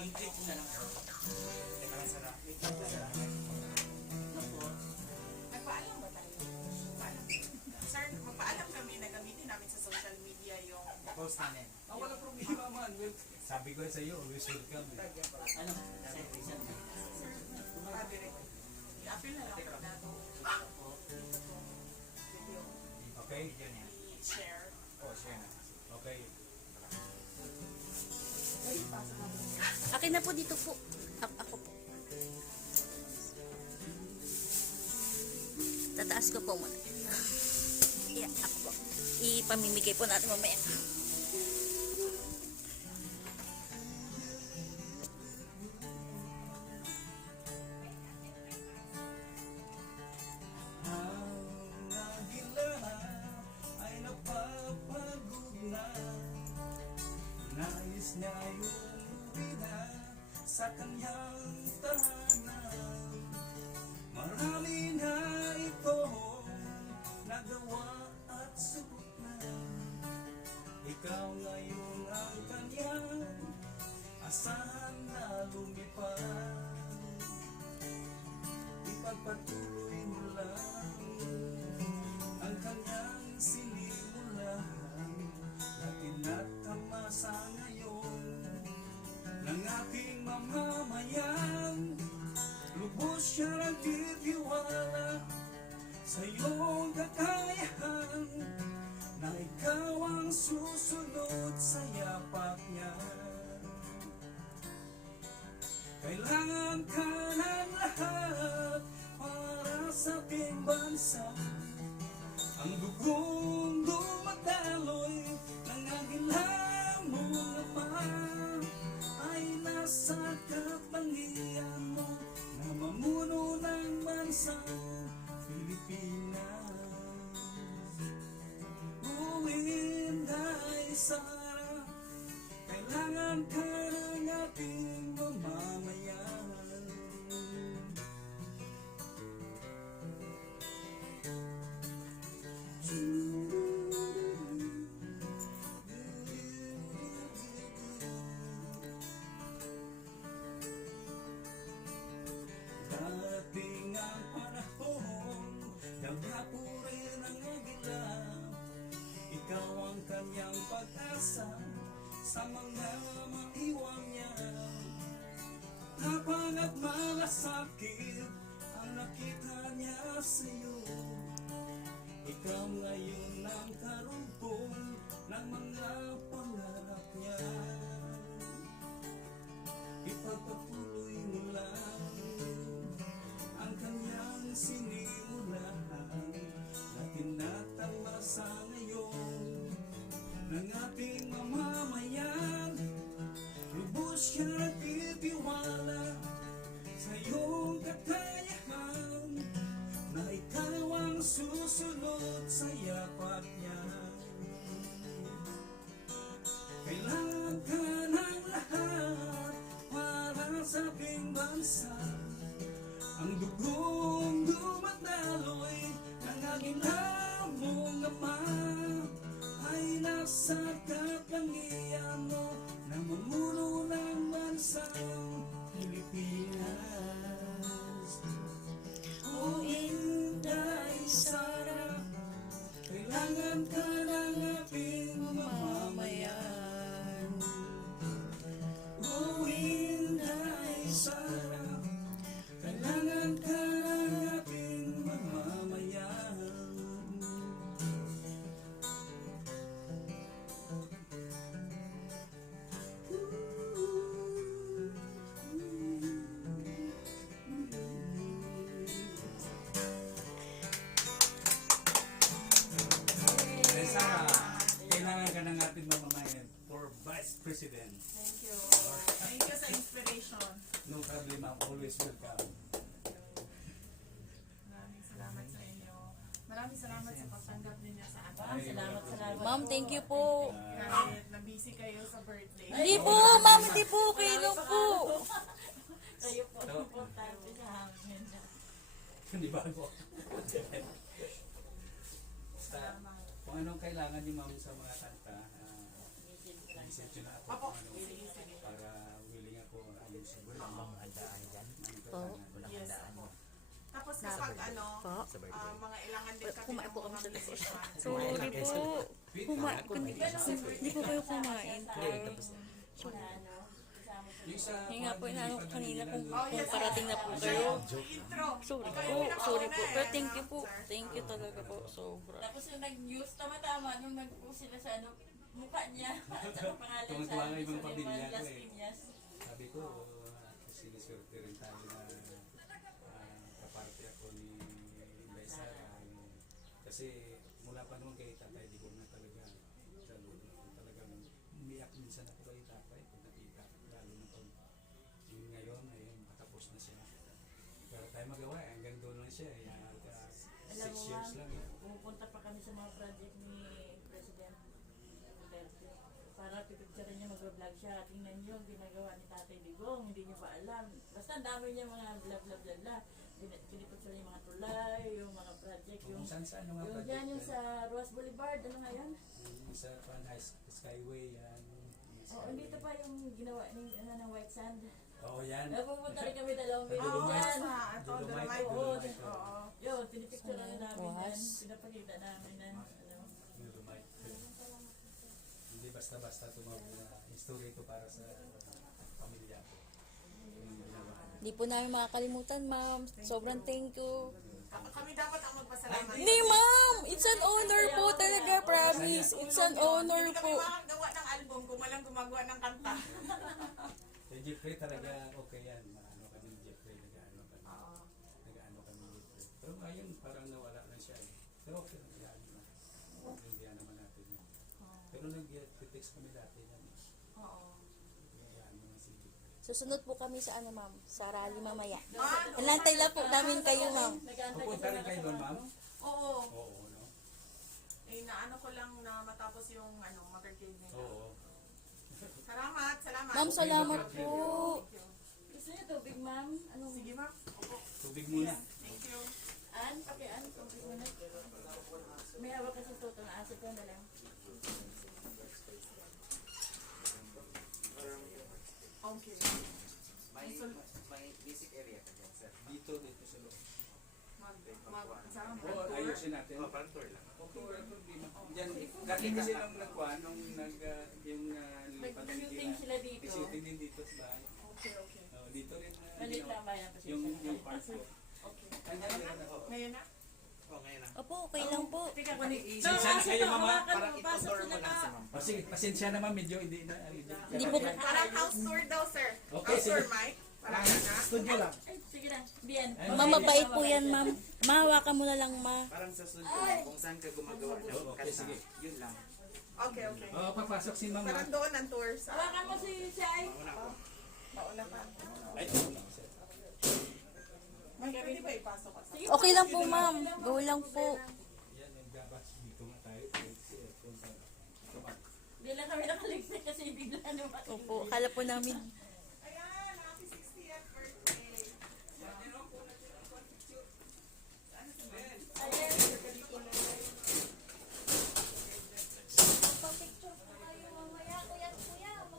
I-click na lang po. Teka lang sarap. Ano po? Nagpaalam ba tayo? Paalam. Sir, magpaalam kami na gamitin namin sa social media yung... Post namin. Wala problema man. Sabi ko sa iyo, always welcome. Ano? Sir, I-appeal na lang na ito. Video. Okay? Yan yan. I-share. Oh, share na. Okay. Akin na po dito po. Ako po. Tataas ko po muna. Yeah, ako po. Ipamimigay po natin mamaya. ang agila ay napapagod na. Nais niya umuwi na sa kanyang tahanan. Marami na itong nagawa at subok na. Ikaw ngayon ang kanyang asahan na lumipad. Ipagpatuloy mo lang ang kanyang sinimulan na tinatamasa ngayon ng ating mamamayan. Lubos siya nagtitiwala sa iyong kakayahan na ikaw ang susunod sa yapak niya. Kailangan ka ng lahat para sa ating bansa. Ang dugong dumadaloy ng agilang mong ama ay nasa katangian mo na mamuno ng bansang Pilipinas. Inday Sara, kailangan ka ng ating mamamayan. Dating ang panahon, naghapo rin ang agila. Ikaw ang kanyang pag-asa sa mga maiwan niya. Tapang at malasakit ang nakita niya sa iyo. Ikaw ngayon ang karugtong ng mga pangarap niya. Ipagpatuloy mo lang ang kanyang sinimulan na tinatamasa ngayon ng ating mamamayan. Lubos siya nagtitiwala sa iyong kakayahan na ikaw ang susunod sa yapak niya. Kailangan ka ng lahat para sa ating bansa. Ang dugong dumadaloy ng agilang mong ama ay nasa katangian mo na mamuno ng bansang Pilipinas. O Inday Sara, kailangan ka ng ating mamamayan. O Inday Sara, kailangan ka ng ating mamamayan. Eh, Sarah, kailangan ka ng ating mamamayan for Vice President. Thank you. Thank you sa inspiration. No problem, I'm always welcome. Maraming salamat sa inyo. Maraming salamat sa pagtanggap ninyo sa atin. Salamat. Ma'am, thank you po. Kahit na-busy kayo sa birthday. Hindi po, ma'am, hindi po. Kayo lang po. Kayo po importante sa amin. Hindi ba ako? Basta, kung anong kailangan ni ma'am sa mga kanta, isip nyo na ako kung ano, para willing ako ayusin. Ang mga handaan dyan. Oo. Walang Yes, handaan. opo. Tapos kapag ano, Po. Sa birthday. mga ilangan din kami Kumain ng po kami mga sa likod. musician. Sorry po. Kumain. Hindi po kayo kumain. Yung sa Yung nga po, inaano ko kanina kung Oh, yes, parating na po siya kayo. yung intro. Sorry Ikaw po, yung pinakauna sorry po. eh, Pero thank you no, po. sir? Thank you talaga po. Sobra. Tapos yung nag-news, tama-tama, nung nag-post sila sa ano, mukha niya. At saka pangalan sa Tuwang-tuwa nga ibang sa pamilya ko Las eh. Piñas. Sabi ko, siniswerte rin tayo na kaparte ako ni Inday Sara. Kasi mula pa noon kay Tatay Digong na talaga talagang umiyak minsan ako kay Tatay pag nakita. Lalo na pag yung ngayon ay matapos na siya. Pero tayo magawa hanggang doon lang siya. 6 years lang eh. Pumupunta pa kami sa mga project ni President Duterte. Para pipicturean niya, mag-vlog siya. Tingnan niyo yung ginagawa ni Tatay Digong, hindi niyo pa alam. Basta ang dami niya mga bla-bla-bla-bla. Pinipicture niya yung mga tulay, yung mga project, yung Kung saan yung mga yung project dyan yung yan. sa Ross Boulevard, ano nga yan? Yung sa Skyway yan. Oo, dito pa yung ginawa ng White Sand. Oo yan. Napupunta rin kami 2 Ah, minutes Oo, dyan. sa ito, Dolomite. Dolomite. Oo. Yun, pinipicture na namin yan. Was. Pinapakita namin na, ano. Hindi basta-basta tumawag na history ito para sa pamilya ko. Yung ginawa niya. Hindi po namin makakalimutan, ma'am. Sobrang thank you. Kami dapat ang magpasalamat. Hindi, ma'am! It's an honor po talaga, promise. It's an honor Hindi kami po. makagawa ng album kung walang gumagawa ng kanta. Kay Jeffrey talaga okay yan. Maano kami ni Jeffrey, nag-ano kami. Oo. Nag-ano kami ni Jeffrey. Pero ngayon parang nawala na siya eh. Pero okay lang yan. Hindi naman natin yun. Pero nag-text kami dati yan eh. Oo. Yan naman si Jeffrey. Susunod po kami sa ano, ma'am? Sa rally mamaya. Ano? Alantay lang po namin kayo, ma'am. Nag-aantay Pupunta rin kayo doon, ma'am? Oo. Oo, no? Eh, naano ko lang na matapos yung mag-arcade nila. Oo. Salamat, salamat. Ma'am, salamat po. Thank you. Gusto niyo tubig, ma'am? Anong Sige, ma'am. Opo. Tubig muna. Thank you. Pakian, tubig muna. May hawak kasi tuto na asid ko na lang. Okay. May basic area ka dyan, sir. Dito sa loob. Saan? Oo, ayusin natin. Parang tour lang. Okay, wala problema. Diyan, dati kasi nung nagkuhan, nung yung lipat ng Nag-shooting sila dito. shooting din dito sa bahay. Okay, okay. Dito rin. Malit lang ba yan? Yung part ko. Okay. Kanya rin ako. Ngayon na? Ngayon na. Opo, okay lang po. Tika ko ni Pasensya na kayo, mama. Parang ito-tour mo lang sa ma'am. Sige, pasensya naman medyo hindi na. Hindi po. Parang house tour daw, sir. Okay, House tour, sige. Mike. Parang na. Studio lang. Ay, sige na. Bien. Ma'am, mabait po yan, ma'am. Mahawakan mo na lang, ma. Parang sa studio lang, kung saan ka gumagawa ng Okay, kanta. sige. Yun lang. Okay, okay. Oo, papasok si mama. Parang doon ang tour sa... Hawakan mo si Shai. Mauna pa. Ay, oo lang, sir. Mike, pwede ba ipasok ka sa... Okay lang po, ma'am. Go lang po. Yan, nag-gabas dito nga tayo. Hindi lang kami nakaligtas kasi bigla naman. Opo, akala po namin